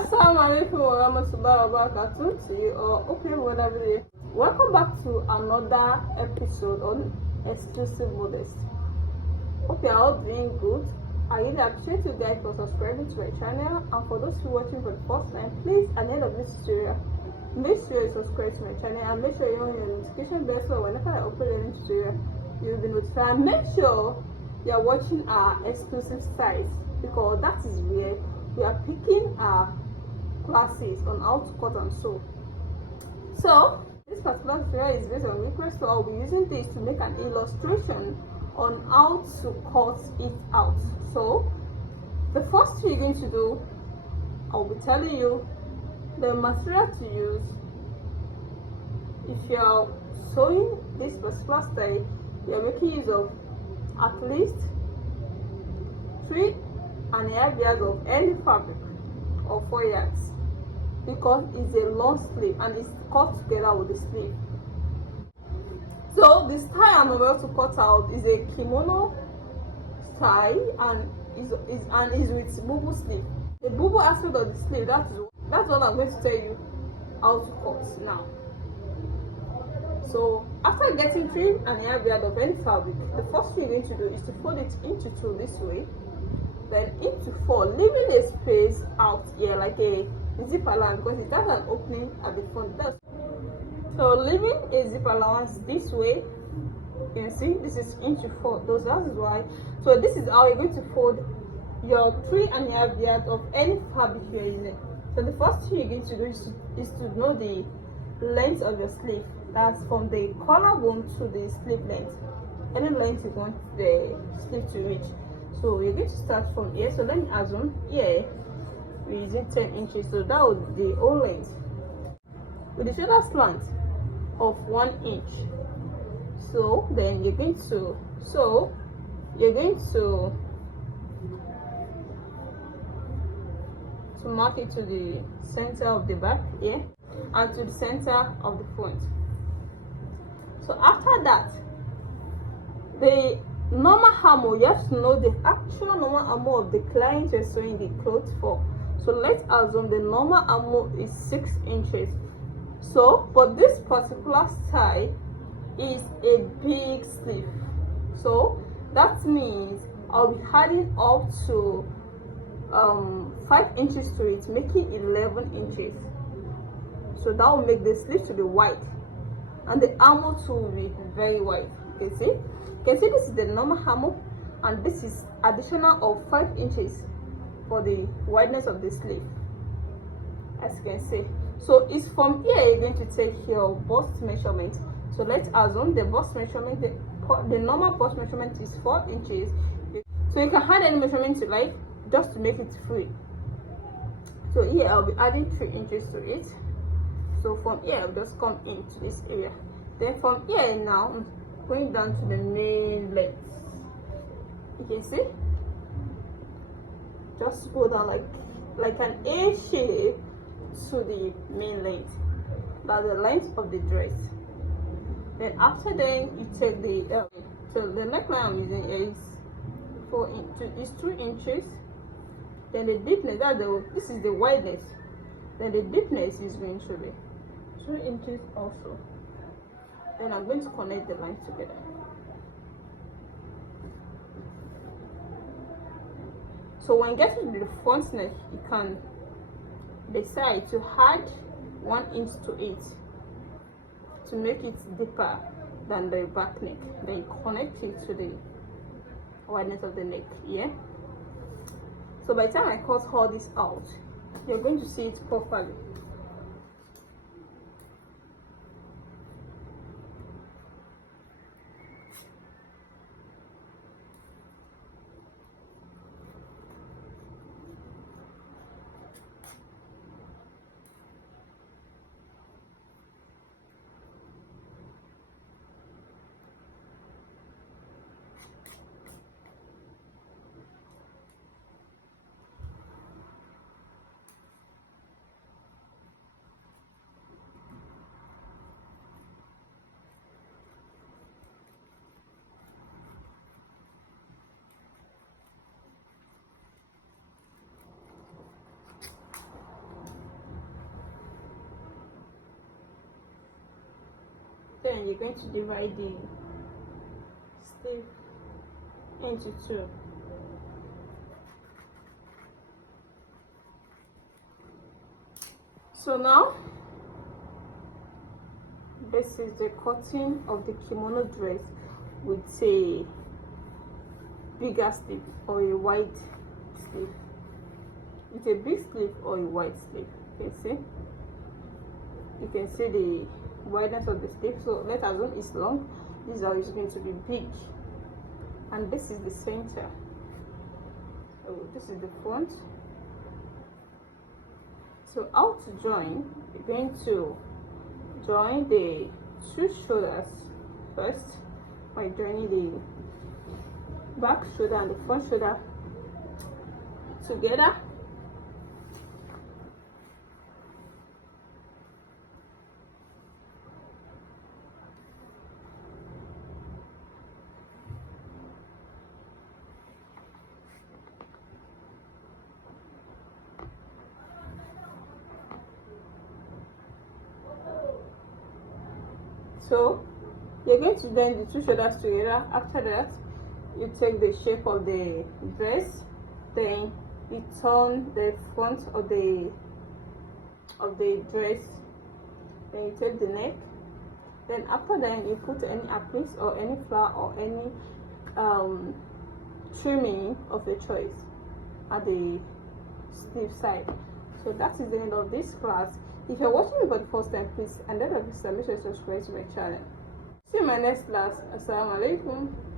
Assalamu alaikum wa rahmatullahi wa barakatuh to you all. Okay, whatever it is. Welcome back to another episode on Exclusive Modest. Hope you are all doing good. I really appreciate you guys for subscribing to my channel, and for those who are watching for the first time, please at the end of this tutorial, make sure you subscribe to my channel and make sure you on your notification bell so whenever I upload a new tutorial, you will be notified. Make sure you are watching our exclusive sites because that is where we are picking our classes on how to cut and sew. So this particular tutorial is based on request, so I'll be using this to make an illustration on how to cut it out. So the first thing you're going to do, I'll be telling you the material to use. If you're sewing this particular style, you're making use of at least 3.5 yards of any fabric or 4 yards, because it's a long sleeve and it's cut together with the sleeve. So the style I'm about to cut out is a kimono style and is with bubu sleeve. The bubu aspect of the sleeve, that's what I'm going to tell you how to cut now. So after getting 3.5 yards of any fabric, the first thing you're going to do is to fold it into two this way, then into 4, leaving a space out here like a zip allowance because it has an opening at the front. So leaving a zip allowance this way, you can see this is into 4. That is why. So this is how you're going to fold your 3.5 yards of any fabric you're using. So the first thing you're going to do is to know the length of your sleeve. That's from the collarbone to the sleeve length. Any length you want the sleeve to reach. So you're going to start from here. So let me assume here we're using 10 inches. So that would be the whole length with the shoulder slant of 1 inch. So then you're going to mark it to the center of the back here and to the center of the front. So after that, the normal armhole, you have to know the actual normal armhole of the client you're sewing the clothes for. So let's assume the normal armhole is 6 inches. So for this particular style is a big sleeve, so that means I'll be adding up to 5 inches to it, making 11 inches. So that will make the sleeve to be wide and the armhole too will be very wide. You can see this is the normal armhole and this is additional of 5 inches for the wideness of the sleeve, as you can see. So it's from here you're going to take your bust measurement. So let's assume the bust measurement, the normal bust measurement is 4 inches. So you can add any measurement you like just to make it free. So here I'll be adding 3 inches to it. So from here I'll just come into this area. Then from here now I'm going down to the main length. You can see, just go down like an A shape to the main length, that's the length of the dress. Then after then you take the so the neckline I'm using is 3 inches. Then the deepness, this is the wideness, then the deepness is going to be 3 inches also. Then I'm going to connect the lines together. So when getting to the front neck, you can decide to add 1 inch to it to make it deeper than the back neck. Then you connect it to the wideness of the neck. Yeah. So by the time I cut all this out, you're going to see it properly. then you're going to divide the sleeve into two. So now this is the cutting of the kimono dress with a bigger sleeve or a wide sleeve. It's a big sleeve or a wide sleeve. You can see the wideness of the sleeve. So let's assume it's long. This is how it's going to be big, and this is the center. So this is the front. So how to join? You're going to join the two shoulders first by joining the back shoulder and the front shoulder together. So you're going to join the two shoulders together. After that, you take the shape of the dress, then you turn the front of the dress, then you take the neck, then after that you put any appliques or any flower or any trimming of your choice at the sleeve side. So that is the end of this class. If you're watching me for the first time, please, and then make sure you subscribe to my channel. See you in my next class. Assalamu alaikum.